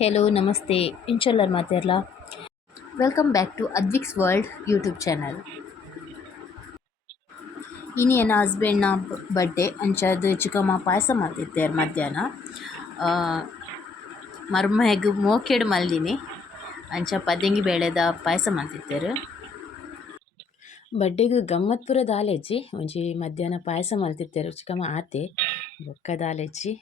Hello ನಮಸ್ತೆ ಇಂಚೊಲ್ಲರ್ ಮಾತಾಡ್ಲಾ. Welcome back to Advik's world YouTube channel. ಇನಿ ನನ್ನ ಹಸ್ಬೆಂಡ್ನ ಬರ್ಡೇ ಅಂಚದು ಚಿಕ್ಕಮ್ಮ ಪಾಯಸ ಮಾಡ್ತಿದ್ದಾರೆ ಮಧ್ಯಾಹ್ನ. ಮರ್ಮಹೆಗ್ ಮೋಕೆಡ್ ಮಲ್ದಿನಿ ಅಂಚ ಪದ್ದಂಗಿ ಬೇಳೆದ ಪಾಯಸ ಮಾಡ್ತಿದ್ದಾರೆ. ಬರ್ಡೇಗೆ ಗಮ್ಮತ್ ಪೂರ ದಾಲೆಜ್ಜಿ ಒಂಜಿ ಮಧ್ಯಾಹ್ನ ಪಾಯಸ ಮಲ್ತಿದ್ದಾರೆ ಚಿಕ್ಕಮ್ಮ ಆತೆ ಬೊಕ್ಕ ದಾಲೆಜ್ಜಿ.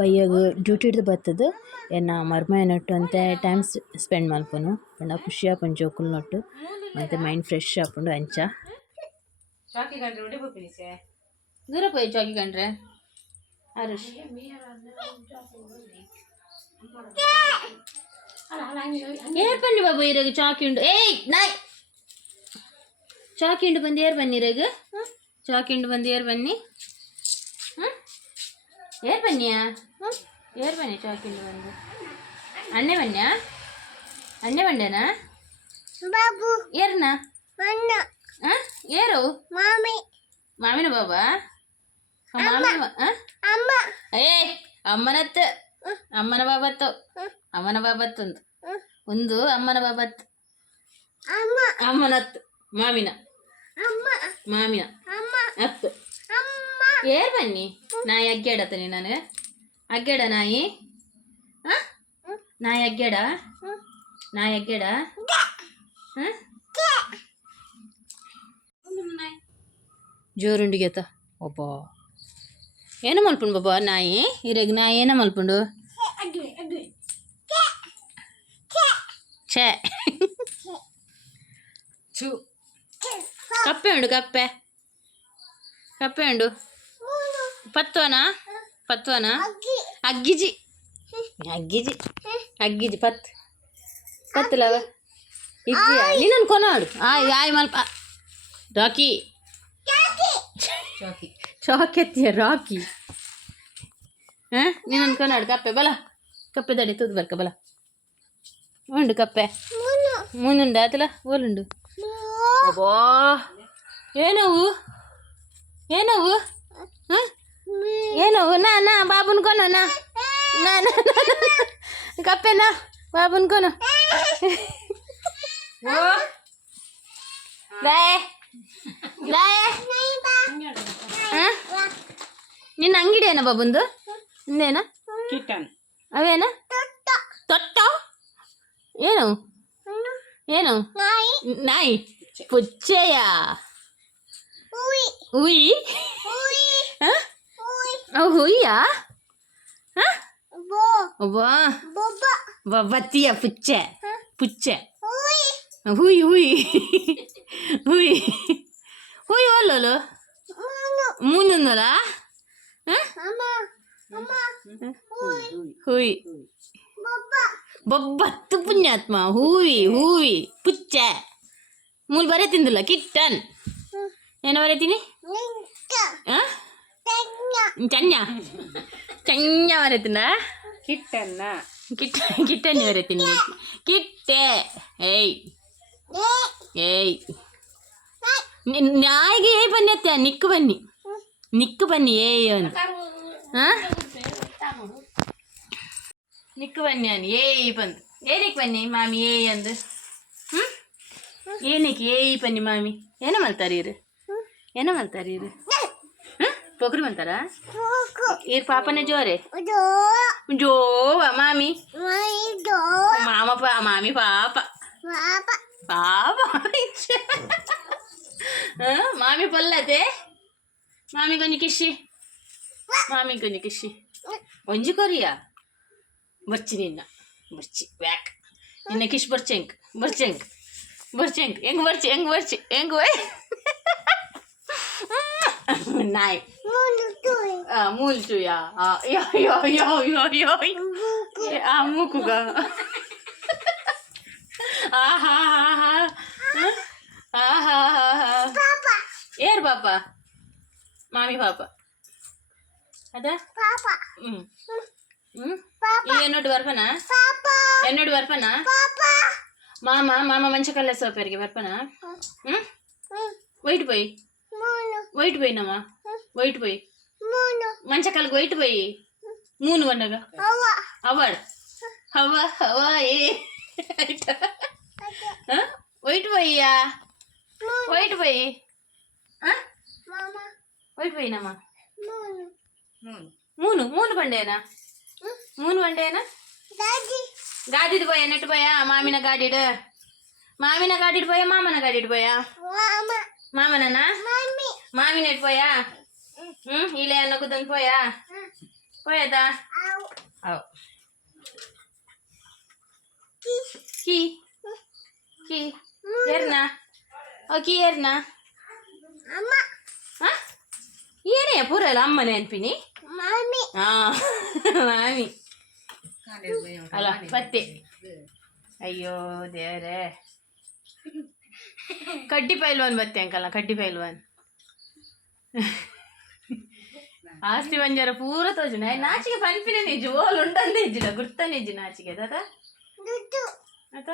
ಬಯ್ಯಗ್ ಡ್ಯೂಟಿ ಹಿಡ್ದು ಬರ್ತದೆ ಎನ್ನ ಮರ್ಮನೊಟ್ಟು ಅಂತ ಟೈಮ್ ಸ್ಪೆಂಡ್ ಮಲ್ಪನು ಪಂಡ ಖುಷಿ ಆಪುಂಡು ಜೋಕುಲು ನೊಟ್ಟು ಮತ್ತು ಮೈಂಡ್ ಫ್ರೆಶ್ ಆಪುಂಡು ಅಂಚ. ದೂರ ಪೋಯಿ ಚಾಕಿ ಕಂಡ್ರೆ ಹರೀಶ್ ಏರ್ ಬನ್ನಿ ಬಾಬು ಇರಾಗ ಚಾಕಿ ಉಂಡು. ಏಯ್ ನಾಯ್ ಚಾಕಿ ಉಂಡು ಬಂದು ಏರ್ ಬನ್ನಿ ಇರಾಗ ಚಾಕಿ ಉಂಡು ಬಂದು ಏರ್ ಬನ್ನಿ. ಏರ್ ಬನ್ನಿಯಾ ಏರ್ ಬನ್ನಿ ಚಾಕಿಂಡು ಬಂದು ಅಣ್ಣೆ ಬನ್ನಿಯಾ ಅಣ್ಣೆ ಬಂಡೆನಾ ಬಾಬು ಏರ್ನಾ ಏರು ಮಾಮಿನ ಬಾಬಾ ಏ ಅಮ್ಮನತ್ತು ಅಮ್ಮನ ಬಾಬತ್ತು ಅಮ್ಮನ ಬಾಬತ್ತೊಂದು ಒಂದು ಅಮ್ಮನ ಬಾಬತ್ತು ಅಮ್ಮನತ್ತು ಮಾಮಿನ ಮಾಮಿನ ಅತ್ತು ಏರ್ ಬನ್ನಿ ನಾಯಿ ಅಗ್ಗೇಡತನಿ ನಾನು ಅಗ್ಗೇಡ ನಾಯಿ ನಾಯಿ ಅಗ್ಗೇಡ ನಾಯಿ ಅಗ್ಗೇಡ ಜೋರುಂಡಿಗೆತ ಒಬ್ಬ ಏನು ಮಲ್ಪುಂಡು ಬಾಬಾ ನಾಯಿ ಇರಾಗ ನಾಯಿ ಏನ ಮಲ್ಪುಂಡು ಛೇ ಕಪ್ಪೆ ಉಂಡು ಕಪ್ಪೆ ಕಪ್ಪೆ ಉಂಡು ಪತ್ವನಾ ಪತ್ವನಾ ಅಗ್ಗಿಜಿ ಅಗ್ಗಿಜಿ ಅಗ್ಗಿಜಿ ಪತ್ತಲವ ಇಜ್ಜಿ ನೀನೊಂದು ಕೊನಾಡು ಆಯ್ ಮಲ್ಪ ರಾಕಿ ಚಾಕೆತ್ತಿಯ ರಾಕಿ ನೀನೊಂದು ಕೊನಾಡು ಕಪ್ಪೆ ಬಲ ಕಪ್ಪೆ ದಡಿ ತೂದು ಬರ್ಕ ಬಲ ಉಂಡು ಕಪ್ಪೆ ಮೂನುಂಡು ಆತಲ ಓಲುಂಡು ಅಬ್ಬಾ ಏನವು ಏನವು ಏನವು ನಾ ಬಾಬುನ್ ಕೊನು ನಾ ಕಪ್ಪೆನಾ ಬಾಬುನ್ ಕೊನು ನಿನ್ನ ಅಂಗಡಿ ಏನ ಬಾಬುಂದು ಇನ್ನೇನ ಅವೇನ ತೊಟ್ಟ ಏನು ಏನು ನಾಯಿ ಪುಚ್ಚೆಯ ಹುಯಿ ಹುಯ್ಯಾ ಬತ್ತಿಯ ಪುಚ್ಚೆ ಪುಚ್ಚೆ ಹುಯ್ ಹುಯ್ ಹುಯ್ ಹುಯ್ ಒಲ್ಲಲು ಮೂನಲ್ಲ ಹುಯ್ ಬೊಬ್ಬತ್ತು ಪುಣ್ಯಾತ್ಮ ಹೂವಿ ಹೂವಿ ಪುಚ್ಚೆ ಮೂಲ್ ಬರೀತಿಂದಿಲ್ಲ ಕಿಟ್ಟನ್ ಏನೋ ಬರೀತೀನಿ ಚನ್ಯ ಚನ್ಯ ಬರೀತಿನ ಕಿಟ್ಟನ್ನ ಕಿಟ್ಟನ್ನಿ ಬರೀತೀನಿ ಕಿಟ್ಟೆ ಏಯ್ ಏಯ್ ನಾಯಿಗೆ ಏಯ್ ಬನ್ನಿ ಅತ್ಯ ನಿಕ್ಕು ಬನ್ನಿ ಏಯ್ ಅಂತ ನಿಕ್ಕು ಬನ್ನಿ ಅನ್ ಏಯ್ ಬಂದು ಏನಕ್ಕೆ ಬನ್ನಿ ಮಾಮಿ ಏಯ್ ಅಂದು ಏನಕ್ಕೆ ಏಯ್ ಬನ್ನಿ ಮಾಮಿ ಏನೋ ಮಲ್ತಾರೀರು ಏನೋ ಮಲ್ತಾರೀರು ಪೋಖ್ರಿ ಮಲ್ತಾರ ಈರ್ ಪಾಪನೇ ಜೋರೆ ಜೋವ ಮಾಮಿ ಮಾಮಿ ಪಾಪ ಪಾಪ ಮಾಮಿ ಪೊಲ್ಲತೆ ಮಾಮಿ ಕೊಂಚ ಕಿಶಿ ಮಾಮಿ ಕೊಂಚ ಕಿಶಿ ಒಂಜಿ ಕೊರಿಯಾ ಬರ್ಚಿ ನಿನ್ನ ಬರ್ಚಿ ವ್ಯಾಕ್ ನಿನ್ನ ಕಿಶ್ ಬರ್ಚೆಂಕ್ ಬರ್ಚೆಂಕ್ ಬರ್ಚೆಂಕ್ ಹೆಂಗ್ ಬರ್ಚಿ ಹೆಂಗ್ ಹೋಯ್ ನಾಯಿ ಮೂಲ್ ಚುಯಾ ಆ ಮೂಕುಗ ಏರ್ ಪಾಪ ಮಾಮಿ ಪಾಪ ಅದ എന്നോട് വർപ്പന എന്നോട് വർപ്പന മാമ మంచకల్ల సోపేరికి വർപ്പന వైట్ పోయి నమ్మ వైట్ పోయి మంచకల్కి వైట్ పోయి మూను వండగా అవడ్ హవ ఏ వైట్ పోయియా వైట్ పోయి వైట్ పోయినమ్మా మూను పండేనా ಮೂನು ಒಂಡೇನಾ ಗಾಡಿಡ್ పోయా ನೆಟ್ಟು పోయಾ ಮಾಮಿನ ಗಾಡಿಡ್ పోయಾ ಮಾಮನ ಗಾಡಿಡ್ పోಯಾ ಮಾಮನನಾ ಮಾಮಿನ ನೆಟ್ಟು పోಯಾ ಇಲೆ ಅನ್ನ ಕುದನ್ పోಯಾ పోయేదా ಅವ್ ಕಿ ಏರ್ನಾ ಕಿ ಏರ್ನಾ ಏನೇ ಪೂರಲ್ಲ ಅಮ್ಮನೇ ಅನ್ಪಿನಿ ಮಾಮಿ ಅಲ್ಲ ಪತ್ತೆ ಅಯ್ಯೋ ದೇವರೇ ಕಡ್ಡಿ ಪೈಲ್ವಾನ್ ಬತ್ತೆ ಅಂಕಲ್ಲ ಕಡ್ಡಿ ಪೈಲ್ವಾನ್ ಆಸ್ತಿ ಬಂಜಾರ ಪೂರ ತೋಜನ ನಾಚಿಗೆ ಪನ್ಪಿನ ನಿಜ ಓಲ್ ಉಂಟಂತ ಇಜ್ಜಿಲ್ಲ ಗುರ್ತ ನಿಜ್ಜಿ ನಾಚಿಗೆ ಅದ ಆತ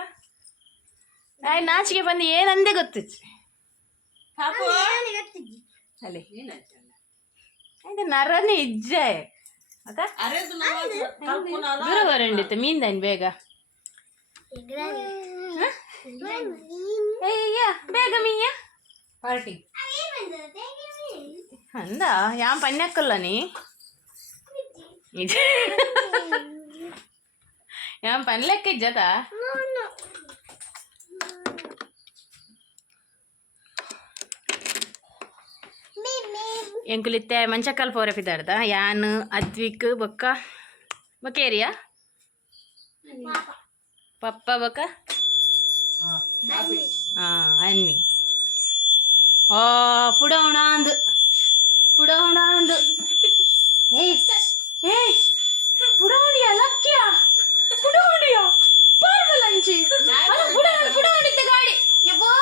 ನಾಚಿಗೆ ಬಂದು ಏನಂದೇ ಗೊತ್ತಿಜ್ಜಿ ಅಲ್ಲೇ ಇದು ನರನೇ ಇಜ್ಜೆ ಅದ ದೂರ ಬರಂಡಿತ್ತು ಮೀನ್ದಾನ್ ಬೇಗ ಬೇಗ ಮೀಯ ಪಾರ್ಟಿ ಅಂದ ಯಾ ಪನ್ಯಕ್ಕಲ್ಲ ನೀ ಯಾ ಪನ್ಲೆಕ್ಕ ಇಜ್ಜದ ಎಂಕುಲಿತ್ತೆ ಮಂಚಕ್ಕಲ್ ಪೋರೆ ಪಿದಾಡ್ದ ಯಾನ್ ಅದ್ವಿಕ್ ಬೊಕ್ಕ ಬೊಕ್ಕೇರಿಯಾ ಪಪ್ಪ ಬೊಕ್ಕ ಅನ್ವಿ ಪುಡವಣಾಂದು ಪುಡವಣಿಯ ಲಕ್ಕಿಯ ಪುಡವಣಿಯ ಪಾರ್ವಲಂಚಿ ಪುಡವಣಿದ್ದ ಗಾಡಿ ಯಬ್ಬೋ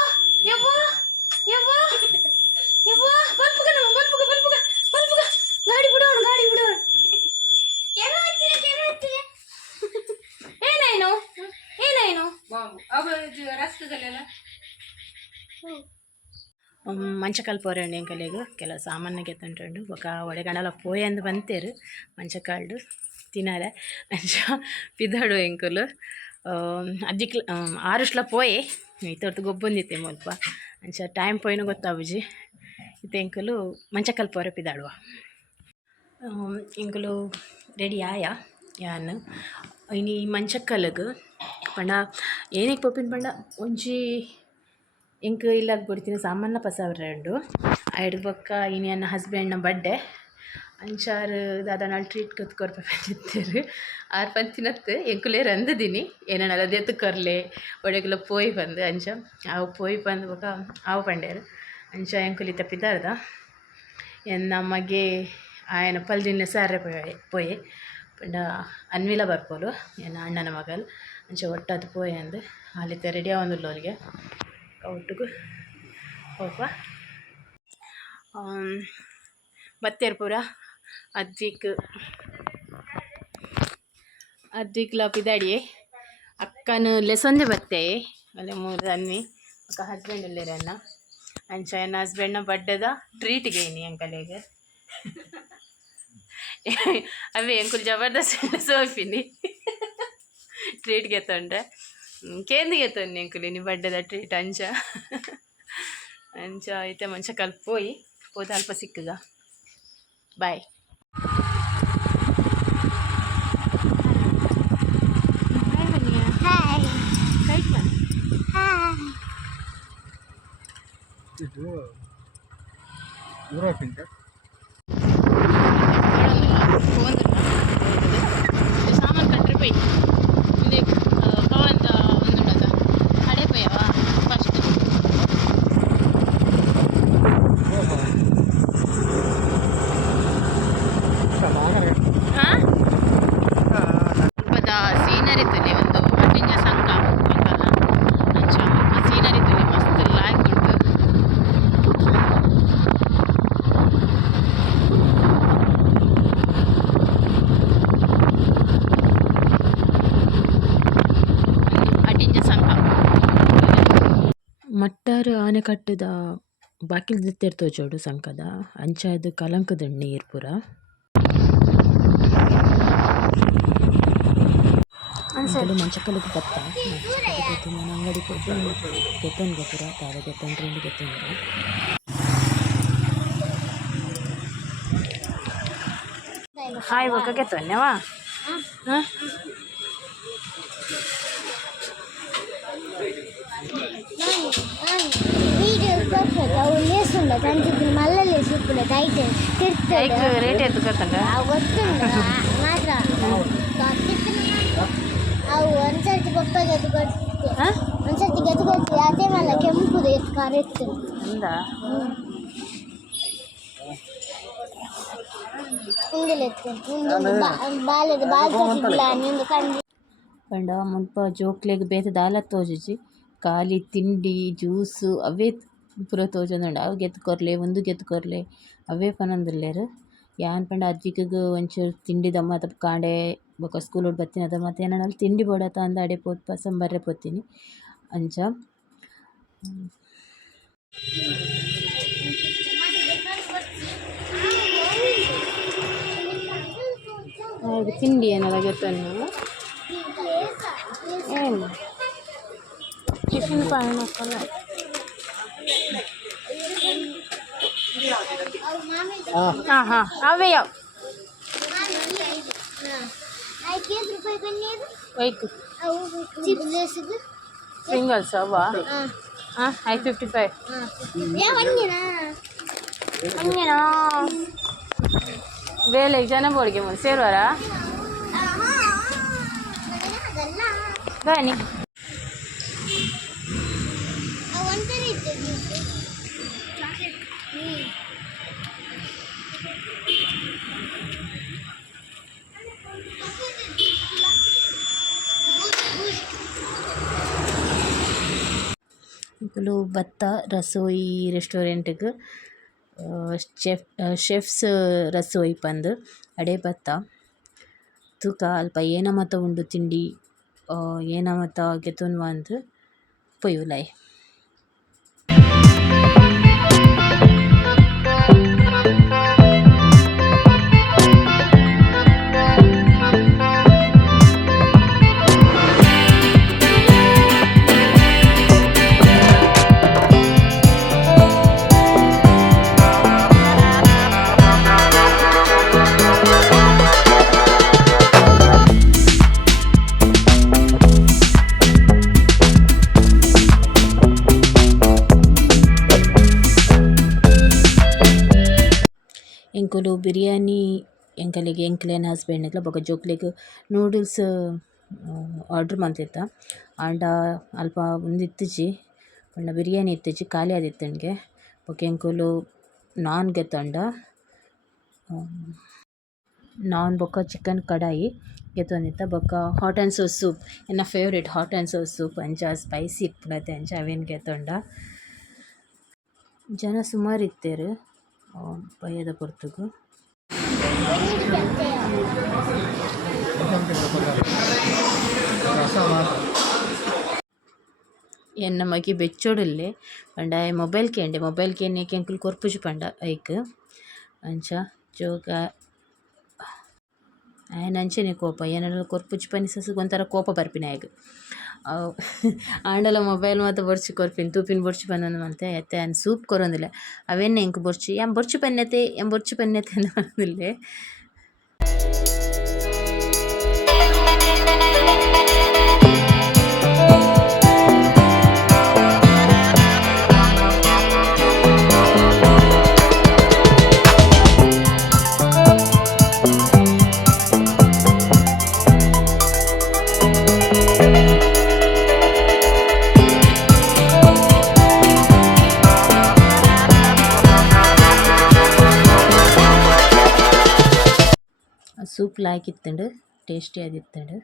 ಬಲ್ಪುಗ ಗಾಡಿ ಬಿಡೋಣ ಏನಾಯ್ನು ಮಂಚಕಾಲ್ ಪೋರಂడి ಎಂಕಲೆಗ್ ಕೆಲವು ಸಾಮಾನ್ಯ ಗೆತ್ತಂಟು ఒక ಒಡೆಗಣಲ ಪೋಯಂದು ಬಂತೇರು ಮಂಚಕಾಲ್ಡು ತಿನಾರೆ ಅಂಚ ಪಿದಾಡು ಎಂಕುಲು ಅಜ್ಜಿಕ್ಲ ಆರುಷ್ಲ ಪೋಯೆ ಇತ್ತೊರ್ತು ಗೊಬ್ಬೊಂದಿತ್ತೆ ಮುಲ್ಪ ಅಂಚ ಟೈಮ್ ಪೋಯಿನ ಗೊತ್ತಾವುಜಿ ಇತ್ತೆ ಎಂಕುಲು ಮಂಚಕಾಲ್ ಪೋರೆ ಪಿದಾಡುವ ಎಂಕುಲು ರೆಡಿ ಆಯ ಯಾನ್ ಇನಿ ಮಂಚಕ್ಕಲ್ಗ್ ಪಂಡ ಏನಿಗೆ ಪೋಪಿನ ಪಂಡ ಒಂಜಿ ಎಂಕ್ ಇಲ್ಲಾಗ ಕೊಡ್ತೀನಿ ಸಾಮಾನ್ಯ ಪಸವರೆಂಡು ಐಡ್ ಬೊಕ್ಕ ಇನಿ ನನ್ನ ಹಸ್ಬೆಂಡ್ನ ಬರ್ಡೇ ಅಂಚಾರು ದಾದನಾಳು ಟ್ರೀಟ್ ಕೊತ್ಕೊರ್ಪೇರು ಆರು ಪಂತಿನತ್ತು ಎಂಕುಲೇ ರಂದಿದ್ದೀನಿ ಏನೇನಲ್ಲ ದೆತ್ತುಕೊರ್ಲೆ ಒಡೆಗುಲ ಪೋಯ್ ಬಂದು ಅಂಚ ಅವು ಪೋಯ್ ಬಂದು ಬೊಕ ಅವು ಪಂಡೇರು ಅಂಚ ಎಂಕುಲಿ ತಪ್ಪಿದ್ದಾರ್ದ ನಮಗೆ ಆಯನ ಪಲ್ದಿನ ಸಾರೆ ಪೋಯೆ ಪಂಡ ಅನ್ವಿಲ ಬರ್ಪೋಲು ಏನ ಅಣ್ಣನ ಮಗಲ್ ಅಂಚ ಒಟ್ಟದು ಪೋಯೆ ಅಂದು ಅಲ್ಲಿತ್ತ ರೆಡಿ ಆಗೊಂದುಲ್ಲ ಅವ್ರಿಗೆ ಒಟ್ಟಿಗೂ ಹೋಪ ಬತ್ತೇರು ಪೂರ ಅದ್ವಿಕ್ಲ ಪಿದಾಡಿಯೇ ಅಕ್ಕನ ಲೆಸೊಂದೆ ಬತ್ತೆ ಅಲ್ಲೇ ಮೂರು ಅನ್ನಿ ಅಕ್ಕ ಹಸ್ಬೆಂಡ್ ಇಲ್ಲೇರನ್ನ ಅಂಚ ನನ್ನ ಹಸ್ಬೆಂಡ್ನ ಬರ್ಡೇದ ಟ್ರೀಟ್ಗೆ ಏನಿ ಅಂಕಲೆಗೆ ಅವೇ ಎಂಕುಲು ಜಬರ್ದಸ್ತ್ ಸೋಪಿನಿ ಟ್ರೀಟ್ಗೆ ತೊಂಡ್ರೆ ಕೇಂದಿಗೆ ತೊಂದು ಎಂಕುಲಿ ನೀ ಬರ್ಡೇದ ಟ್ರೀಟ್ ಅಂಚ ಐತೆ ಮಂಚ ಕಲ್ಪೋಯಿ ಹೋದ ಅಲ್ಪ ಸಿಕ್ಕಗ ಬಾಯ್ ಸಾಮಾನು ಕಂಡ್ರೆ పోయి ఇది పవన్ ఉండుండదా అడే పోయావా ఫస్ట్ ಇಪ್ಪದ ಸೀನರಿ ತುಲಿ ಒಂದು ಅಟ್ಟಿಂಜ ಸಂಕ ಅಂಚ ಆ ಸೀನರಿ ತುಲಿ ಮಸ್ತ್ ಲಾಯ್ಕ್ ಉಂಟು ಅಟ್ಟಿಂಜ ಸಂಕ ಮಟ್ಟಾರು ಆನೆಕಟ್ಟದ ಬಾಕಿಲ್ ದಿತ್ತಿರ್ತೋ ಜೋಡು ಸಂಕದ ಅಂಚ ಅದು ಕಲಂಕದ ನೀರು ಪೂರ ಮಂಚಕ್ಕಲಿಗೆ ಬತ್ತ ನಾನು ಅಂಗಡಿ ಕೊಟ್ಟು ಗೆತ್ತೊಂದು ಗೊಬ್ಬರ ತಾವ ಗೆತ್ತೊಂದು ಗೆತ್ತೊಂದು ಹಾಯ್ ಬೊಕ್ಕ ಗೆತ್ತೊನ್ನೆವಾ ಹಾಂ ರೇಟ್ ಎತ್ತು ಗೊತ್ತಂಗ ಅವು ಒಂದ್ಸರ್ತಿ ಪಪ್ಪಗೆ ಅದು ಕೊಡ್ತೆ ಒಂದ್ಸರ್ತಿ ಗೆದ್ದು ಕೊಡ್ತೀವಿ ಅದೇ ಮೇಲೆ ಕೆಂಪುದು ಎಷ್ಟು ಖಾರ ಇತ್ತು ಹಿಂದೆಲ್ಲ ಬಾಲ್ಯದ ಬಾಲ್ತಿಲ್ಲ ನಿಂದು ಕಂಡು ಪಂಡ ಮುಲ್ಪ ಜೋಕ್ಲೆಗ್ ಬೇತೆ ದಾಲ ತೋಜುಜಿ ಖಾಲಿ ತಿಂಡಿ ಜ್ಯೂಸು ಅವೇ ಪೂರ ತೋಜೊಂದುಂಡು ಅವು ಗೆತ್ಕೊರ್ಲೆ ಒಂದು ಗೆತ್ಕೊರ್ಲೆ ಅವೇ ಪನೊಂದುಲ್ಲೆರ್ ಯಾನ್ ಪಂಡ ಅಜ್ಜಿಗೆ ಒಂಚೂರು ತಿಂಡಿ ದಮ್ಮತ ಕಾಂಡೆ ಬೊಕ ಸ್ಕೂಲೋಡು ಬತ್ತಿನ ಅದ ಮತ್ತೆ ಏನಾದ್ರು ತಿಂಡಿ ಬೋಡತ್ತ ಅಂದ ಅಡೆ ಪೋತ್ ಪಸಂಬರ್ರೆ ಪೋತೀನಿ ಅಂಚ ತಿಂಡಿ ಏನಾರ ಗೊತ್ತನ್ನು ಏನು ಟಿಫಿನ್ ಪಾಯಣ ಹಾಂ ಹಾಂ ಅವೇ ಯಾವ ವೈಕು ಸಿಂಗಲ್ಸ್ ಅವ ಹಾಂ 555 ಹಂಗೇನಾ ಬೇಲೆಗೆ ಜನ ಬೋಳಿಗೆ ಮುಂದೆ ಸೇರುವಾರ ಬನ್ನಿ ఇప్పుడు ಭತ್ತ ರಸೋಯಿ ರೆಸ್ಟೋರೆಂಟ್ಗೆ ಶೆಫ್ಸ್ ರಸೋಯಿ ಪಂದ್ ಅಡೆ ಭತ್ತ ತೂಕ ಅಲ್ಪ ಏನ ಮತ ಉಂಡು ತಿಂಡಿ ಏನ ಮತ ಗೆತೊನ್ವ ಅಂದ್ ಪೊಯ್ಯುಲಾಯ್ ಎಂಕುಲು ಬಿರಿಯಾನಿ ಎಂಕಲೆಗ್ ಎಂಕ್ಲೆನ ಹಸ್ಬೆಂಡ್ಗ್ಲ ಬೊಕ ಜೋಕ್ಲೆಗ್ ನೂಡಲ್ಸ್ ಆರ್ಡ್ರ್ ಮಂತಿತ್ತ ಆಂಡ ಅಲ್ಪ ಉಂದಿತ್ತಿಜಿ ಪಂಡ ಬಿರಿಯಾನಿ ಇತ್ತಿಜಿ ಖಾಲಿ ಆದಿತ್ತಂಗೆ ಬೊಕ ಎಂಕುಲು ನಾನ್ ಗೆತ್ತಂಡ ನಾನ್ ಬೊಕ ಚಿಕನ್ ಕಡಾಯಿ ಗೆತ್ತೊಂದಿತ್ತ ಬೊಕ ಹಾಟ್ ಆ್ಯಂಡ್ ಸೋಸ್ ಸೂಪ್ ಎನ್ನ favourite hot and sauce soup ಅಂಚ ಸ್ಪೈಸಿ ಇಪ್ಪುಡತೆ ಅಂಚ ಅವೇನು ಗೆತ್ತೊಂಡ ಜನ ಸುಮಾರು ಇತ್ತೇರು ಪಯ್ಯದ ಪೊರ್ತುಗು ಎನ್ನ ಮಗಿ ಬೆಚ್ಚೋಡುಲ್ಲೆ ಪಂಡ ಮೊಬೈಲ್ ಕೇನೆ ಕೆಂಕುಲು ಕೊರ್ಪುಜಿ ಪಂಡ ಐಕ್ ಅಂಚ ಜೋಗ ಆಯನ ಅಂಚನೆ ಕೋಪ ಏನಾರ ಕೊರ್ಪುಜಿ ಪನಿಸಸು ಒಂಥರ ಕೋಪ ಬರ್ಪಿನ ಆಯ್ಗ ಆಂಡಲ ಮೊಬೈಲ್ ಮಾತ ಬೊರ್ಚಿ ಕೊರ್ಪಿನ ತೂಪಿನ ಬೊರ್ಚಿ ಪನ್ನೊಂದು ಮಂತೆ ಎತ್ತೆ ಅನ್ ಸೂಪ್ ಕೊರೊಂದಿಲ್ಲ ಅವೆನ್ನೆ ಎಂಕ್ ಬೊರ್ಚಿ ಬೊರ್ಚಿ ಪನ್ನೆತೆ ಬೊರ್ಚಿ ಪನ್ನೆತೆ ಅಂತ ಬಂದಿಲ್ಲೆ ಲಾಯ್ಕ್ ಇತ್ತಂಡು ಟೇಸ್ಟಿ ಆದಿತ್ತಂಡು.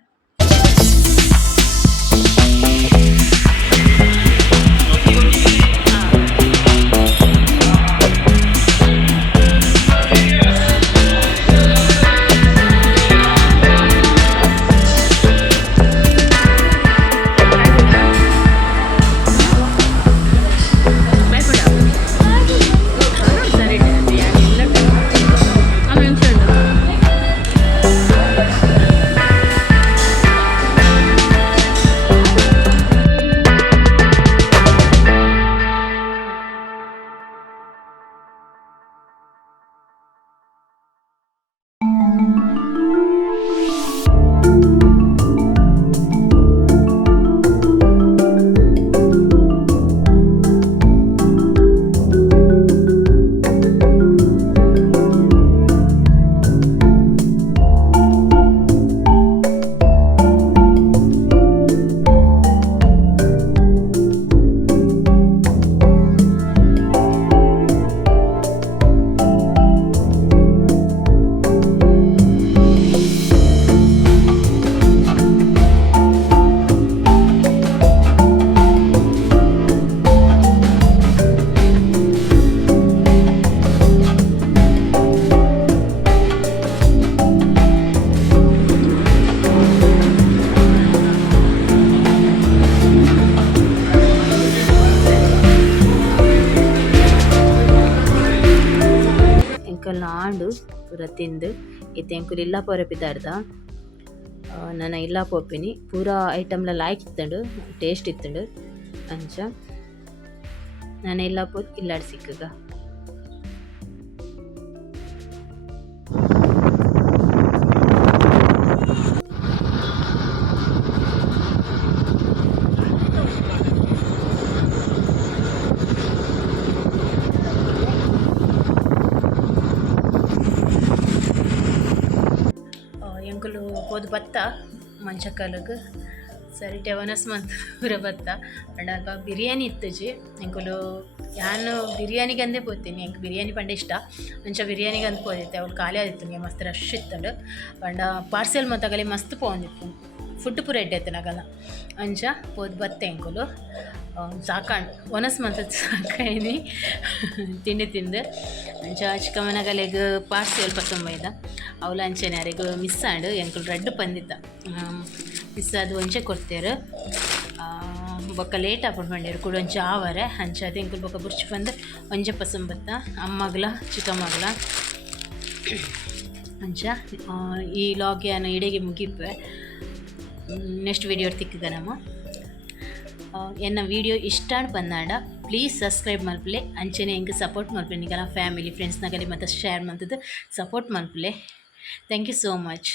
ಆಂಡು ಪೂರ ತಿಂದು ಇತ್ತೆ ಎಂಕುಲು ಇಲ್ಲ ಪೋರೆ ಪಿದಾರ್ದ ನನ್ನ ಇಲ್ಲ ಪೋಪಿನಿ ಪೂರ ಐಟಮ್ಲ ಲಾಯ್ಕ್ ಇತ್ತಂಡು ಟೇಸ್ಟ್ ಇತ್ತಂಡು ಅಂಚ ನಾನು ಇಲ್ಲ ಪೋದು ಇಲ್ಲಾಡ್ ಸಿಕ್ಕಗ. ಎಂಕುಲು ಪೋದು ಬತ್ತ ಮಂಚಕ್ಕಲ್ಗ್ ಸರಿ ಟೆವನಸ್ ಮಂತ್ ಪೂರ ಬತ್ತ ಅಂಡಾಗ ಬಿರಿಯಾನಿ ಇತ್ತಜಿ ಎಂಕುಲು ಯಾನು ಬಿರಿಯಾನಿಗೆ ಅಂದೇ ಪೋತೀನಿ ಎಂಕ್ ಬಿರಿಯಾನಿ ಪಂಡ ಇಷ್ಟ ಅಂಚ ಬಿರಿಯಾನಿಗೆ ಅಂದ್ ಪೋದಿತ್ತೆ ಅವಳು ಖಾಲಿ ಆದಿತ್ತು ಮಸ್ತ್ ರಶ್ ಇತ್ತಂಡು ಪಂಡ ಪಾರ್ಸೆಲ್ ಮತ್ತಾಗಲಿ ಮಸ್ತ್ ಪೋಂದಿತ್ತು ಫುಡ್ ಪೂರ ಎಡ್ಡೆತ್ತು ನಗಲ ಅಂಚ ಪೋದು ಬತ್ತೆ ಎಂಕುಲು ಸಾಕಾಂಡು ಒನಸ್ ಮಂತ್ ಸಾಕಾಯಿನಿ ತಿಂಡಿ ತಿಂದು ಅಂಚ ಚಿಕ್ಕಮ್ಮನಗಲೆಗ್ ಪಾರ್ಸೆಲ್ ಪಸಂಬೈದ ಅವಳು ಅಂಚೆನೆ ಯಾರಿಗೂ ಮಿಸ್ ಆಂಡು ಎಂಕುಲು ರೆಡ್ ಪಂದಿತ್ತ ಮಿಸ್ ಅದು ಒಂಚೆ ಕೊಡ್ತೇರು ಬೊಕ್ಕ ಲೇಟ್ ಆಪುಂಡು ಪಂಡೇರು ಕೂಡ ಒಂಚೆ ಆವರೆ ಅಂಚ ಅದು ಎಂಕುಲು ಬೊಕ್ಕ ಬುರ್ಚಿ ಬಂದು ಒಂಚೆ ಪಸಂಬತ್ತ ಅಮ್ಮಗ್ಲ ಚಿಕ್ಕಮ್ಮಗ್ಲ ಅಂಚ ಈ ಲಾಗ್ ಏನು ಇಡೆಗೆ ಮುಗಿಪೆ ನೆಕ್ಸ್ಟ್ ವಿಡಿಯೋ ತಿಕ್ಕಗ ನಮ್ಮ ಎನ್ನ ವಿಡಿಯೋ ಇಷ್ಟ ಬಂದಾಂಡ ಪ್ಲೀಸ್ ಸಬ್ಸ್ಕ್ರೈಬ್ ಮಲ್ಪಲೆ ಅಂಚೆನೆ ಹೆಂಗೆ ಸಪೋರ್ಟ್ ಮಲ್ಪಲೆ ನಿಗಲ ಫ್ಯಾಮಿಲಿ ಫ್ರೆಂಡ್ಸ್ನಾಗಲಿ ಮತ್ತು ಶೇರ್ ಮಾಡ್ತದ್ದು ಸಪೋರ್ಟ್ ಮಲ್ಪಲೆ. Thank you so much.